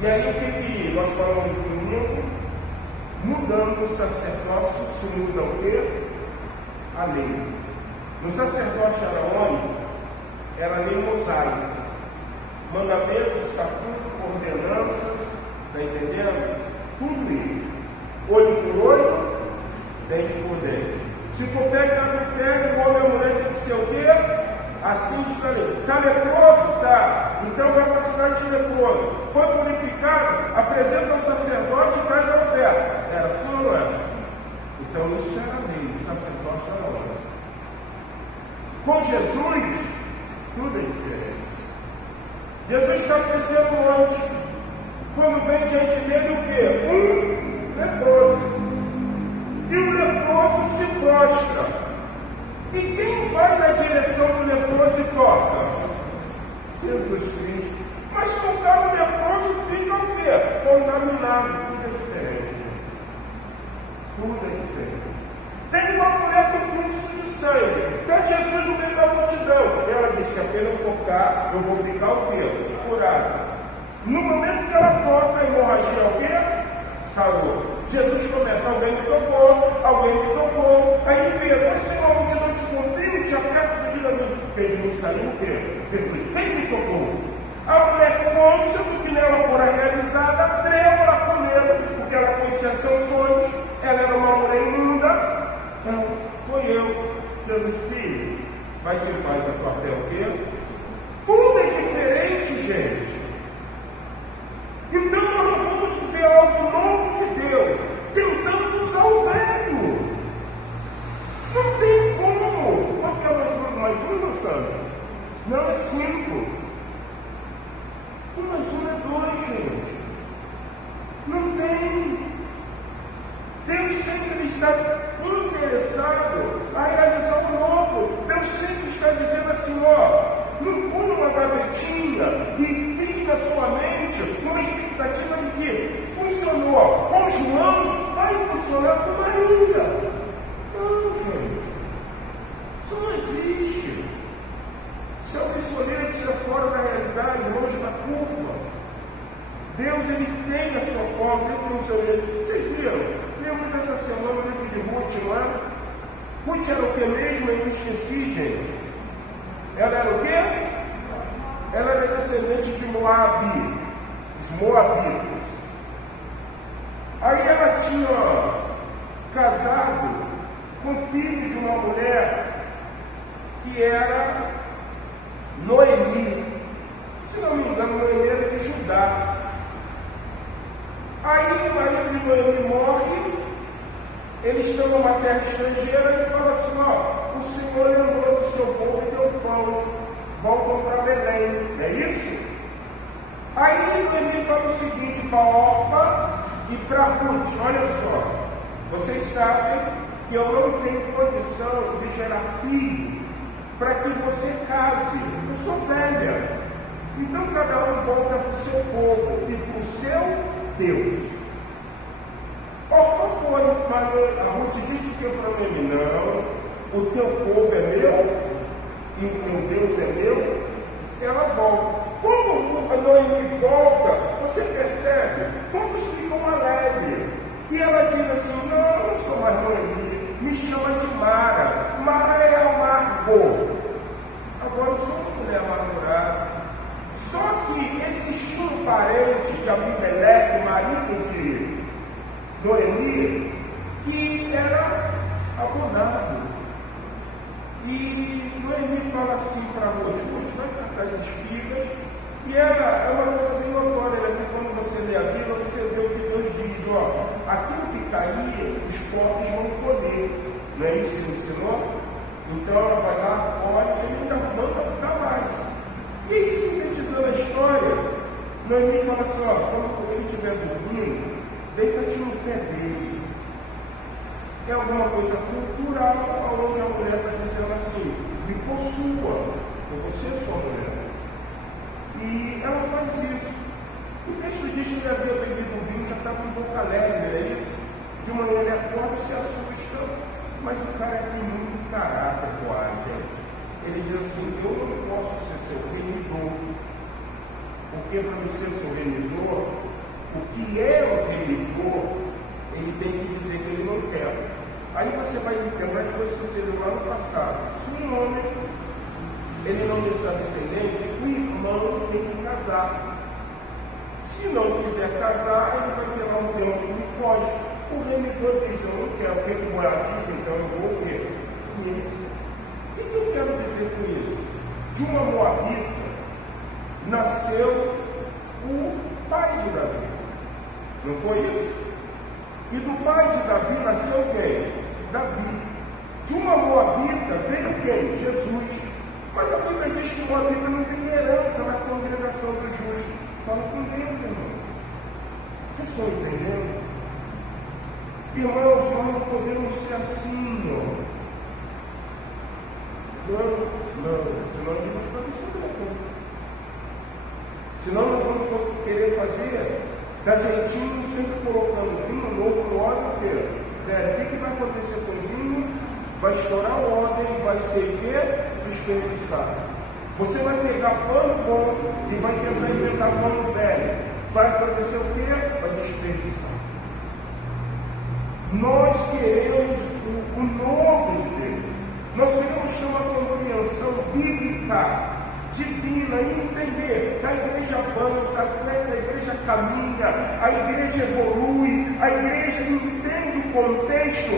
E aí o que nós falamos no domingo? Mudando o sacerdócio, se muda o quê? A lei. No sacerdócio arauônico, era a lei mosaica. Mandamentos, estatutos, ordenanças, está entendendo? Tudo isso. Olho por olho, dente por dente. Se for pegar adultério, o homem e a mulher tem que ser o quê? Assim está ali. Está leproso? Tá. Então vai para a cidade de leproso. Foi purificado, apresenta ao sacerdote e traz a oferta. Era assim ou não era assim? Então isso era a lei, o sacerdote era a lei. Com Jesus, tudo é diferente. Jesus está crescendo antes. Quando vem diante dele o quê? Um leproso. E o leproso se prostra. E quem vai na direção do leproso e toca? Jesus Cristo. Mas tocar no leproso fica o quê? Contaminado. Tudo é diferente. Tudo é diferente. Tem uma mulher com fluxo de sangue. Está Jesus no meio da multidão. Ela disse, se apenas tocar, eu vou ficar o quê? Curado. No momento que ela toca, a hemorragia o quê? Sarou. Jesus começa, alguém me tocou. Aí Pedro, mas Senhor, onde não te contei, te aperto pedindo a mim. Pedro saiu o quê? Quem me tocou? A mulher cônscia, porque nela fora realizada, trêmula com medo, porque ela conhecia seus sonhos, ela era uma mulher imunda. Então, foi eu. Jesus, filho, vai te em paz a tua fé, o quê? Tudo é diferente, gente. Então nós não vamos ver algo novo de Deus, tentando usar o velho. Não tem como. Quanto que é mais um, meu santo? Não, é 5. 1 mais 1 é 2, gente. Não tem. Deus sempre está interessado a realizar o novo. Deus sempre está dizendo assim, ó, não põe uma gavetinha e crie na sua mente uma expectativa de que funcionou com João, vai funcionar com Maria. Não, gente. Isso não existe. Isso é um missionário, isso é fora da realidade, longe da curva. Deus, ele tem a sua forma, ele tem o seu jeito. Vocês viram? Lemos essa semana o livro de Ruth, não é? Ruth era o que mesmo? Eu me esqueci, gente. Ela era o quê? Ela era descendente de Moabe, os Moabitas. Aí ela tinha casado com o filho de uma mulher que era Noemi. Se não me engano, Noemi era de Judá. Aí o marido de Noemi morre, eles estão numa terra estrangeira e fala assim, ó, o Senhor lembrou do seu povo e deu pão, voltam para Belém, não é isso? Aí Noemi fala o seguinte para Orfa e para Ruth, olha só, vocês sabem que eu não tenho condição de gerar filho para que você case. Eu sou velha. Então cada um volta para o seu povo e para o seu Deus. Orfa foi, mas a Ruth disse que para Noemi, não, o teu povo é meu e o teu Deus é meu. Ela volta. Quando a Noemi volta, você percebe, todos ficam alegres. E ela diz assim, não, eu não sou mais Noemi, me chama de Mara. Mara é amargo. Agora eu sou uma mulher amargurada. Só que existia um parente de Abimeleque, marido de Noemi, que era abonado. E Noemi fala assim para Ruth, vai catar as espigas. E é uma coisa bem notória, né? Quando você lê a Bíblia, você vê o que Deus diz, aquilo que cair, os pobres vão colher. Não é isso que ele ensinou? Então ela vai lá, colhe, e ele ainda manda dar mais. E aí, sintetizando a história, Noemi fala assim, quando ele estiver dormindo, deita-te no pé dele. É alguma coisa cultural, onde a mulher está dizendo assim, me possua, ou você é sua mulher. E ela faz isso. O texto diz que ele havia bebido vinho, já estava um pouco alegre, é isso? De manhã ele acorda e se assusta, mas o cara tem muito caráter, gente. Ele diz assim, eu não posso ser seu remidor, porque para me ser seu remidor, o que é o remidor, ele tem que dizer que ele não quer. Aí você vai lembrar de coisas que você viu lá no passado. Se um homem ele não deixar descendente, o irmão tem que casar. Se não quiser casar, ele vai ter lá um tempo que me foge. O remidor diz, eu não quero, o que o Boaz diz, então eu vou o quê? O que eu quero dizer com isso? De uma moabita nasceu o pai de Davi. Não foi isso? E do pai de Davi nasceu quem? Davi. De uma moabita veio quem? Jesus. Mas a Bíblia diz que moabita não tem herança na congregação dos justos. Fala com Deus, irmão. Vocês estão entendendo? Irmãos, nós não podemos ser assim, Não, senão a gente vai ficar descoberto. Senão nós vamos querer fazer da jeitinho, sempre colocando vinho novo no óleo inteiro. O que vai acontecer com o vinho? Vai estourar o óleo e vai ser o quê? Desperdiçado. Você vai pegar pano bom e vai tentar inventar pano velho. Vai acontecer o quê? Vai desperdiçar. Nós queremos o novo de Deus. Nós queremos ter uma compreensão bíblica, divina, e entender que a igreja avança, a igreja caminha, a igreja evolui, a igreja entende o contexto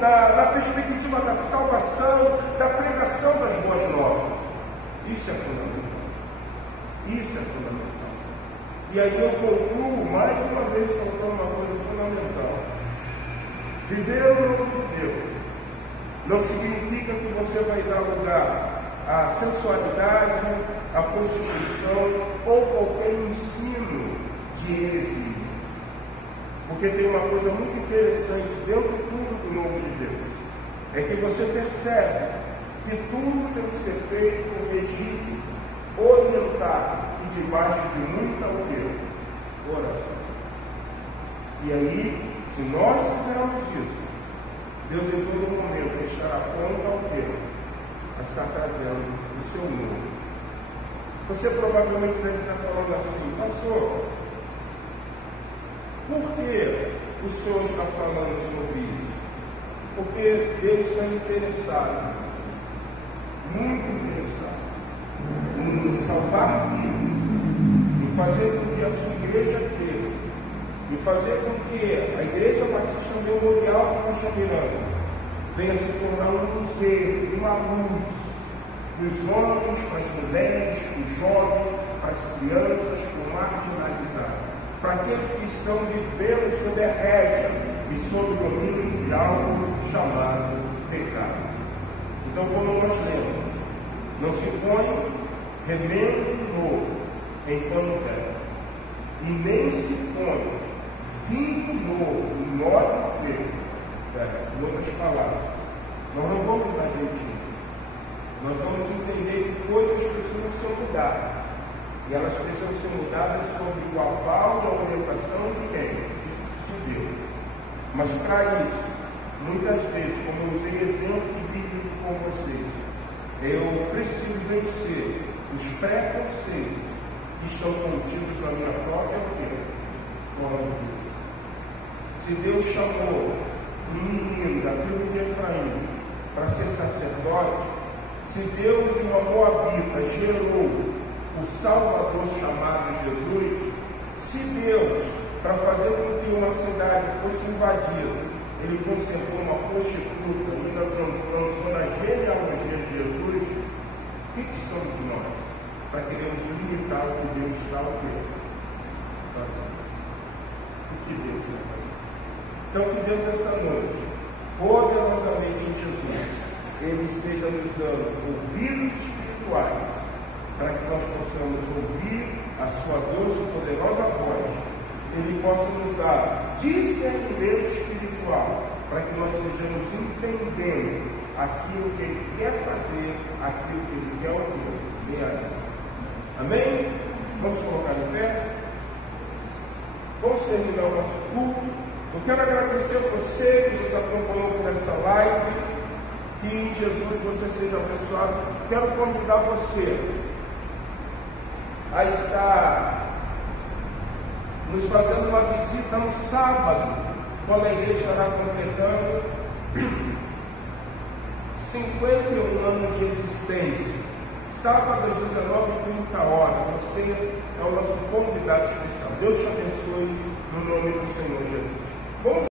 na perspectiva da salvação, da pregação das boas novas. Isso é fundamental. Isso é fundamental. E aí eu concluo mais uma vez soltando uma coisa fundamental. Viver o novo de Deus não significa que você vai dar lugar à sensualidade, à prostituição ou qualquer ensino de heresia. Porque tem uma coisa muito interessante dentro de tudo do novo de Deus. É que você percebe que tudo tem que ser feito, corrigido, orientado e debaixo de muita oração. E aí, se nós fizermos isso, Deus em todo momento estará pronto ao tempo a estar trazendo o seu novo. Você provavelmente deve estar falando assim, pastor, por que o Senhor está falando sobre isso? Porque Deus está interessado, muito interessado, em salvar vidas, em fazer com que a sua igreja cresça, em fazer com que a Igreja Batista Memorial de Rocha Miranda venha se tornar um museu, uma luz para os homens, para as mulheres, para os jovens, para as crianças, para o marginalizado, para aqueles que estão vivendo sob a rédea e sob o domínio de algo chamado pecado. Então, quando nós lemos, não se põe remendo novo em pano velho, e nem se põe vinho novo em óleo inteiro, Em outras palavras, nós não vamos dar jeitinho. Nós vamos entender que coisas precisam ser mudadas. E elas precisam ser mudadas sob o aval e a orientação de quem? De Deus. Mas para isso, muitas vezes, como eu usei exemplos bíblicos com vocês, eu preciso vencer os preconceitos que estão contidos na minha própria forma de vida. Se Deus chamou um menino da tribo de Efraim para ser sacerdote, se Deus de uma Moabita gerou o Salvador chamado Jesus, se Deus, para fazer com que uma cidade fosse invadida, Ele conservou uma prostituta e ainda lançou na genealogia de Jesus, o que somos nós? Para queremos limitar o que Deus está fazendo. O que Deus está fazendo? Então, que Deus nessa noite, poderosamente em Jesus, Ele esteja nos dando ouvidos espirituais, para que nós possamos ouvir a sua doce e poderosa voz. Ele possa nos dar discernimento espiritual, para que nós sejamos entendendo aquilo que Ele quer fazer, aquilo que Ele quer ouvir, realizar. Amém? Vamos colocar em pé? Vamos terminar o nosso culto. Eu quero agradecer a você que nos acompanhou por essa live. Que em Jesus você seja abençoado. Quero convidar você a estar nos fazendo uma visita no sábado, quando a igreja estará completando 51 anos de existência. Sábado às 19h30. Você é o nosso convidado especial. Deus te abençoe no nome do Senhor Jesus. Vamos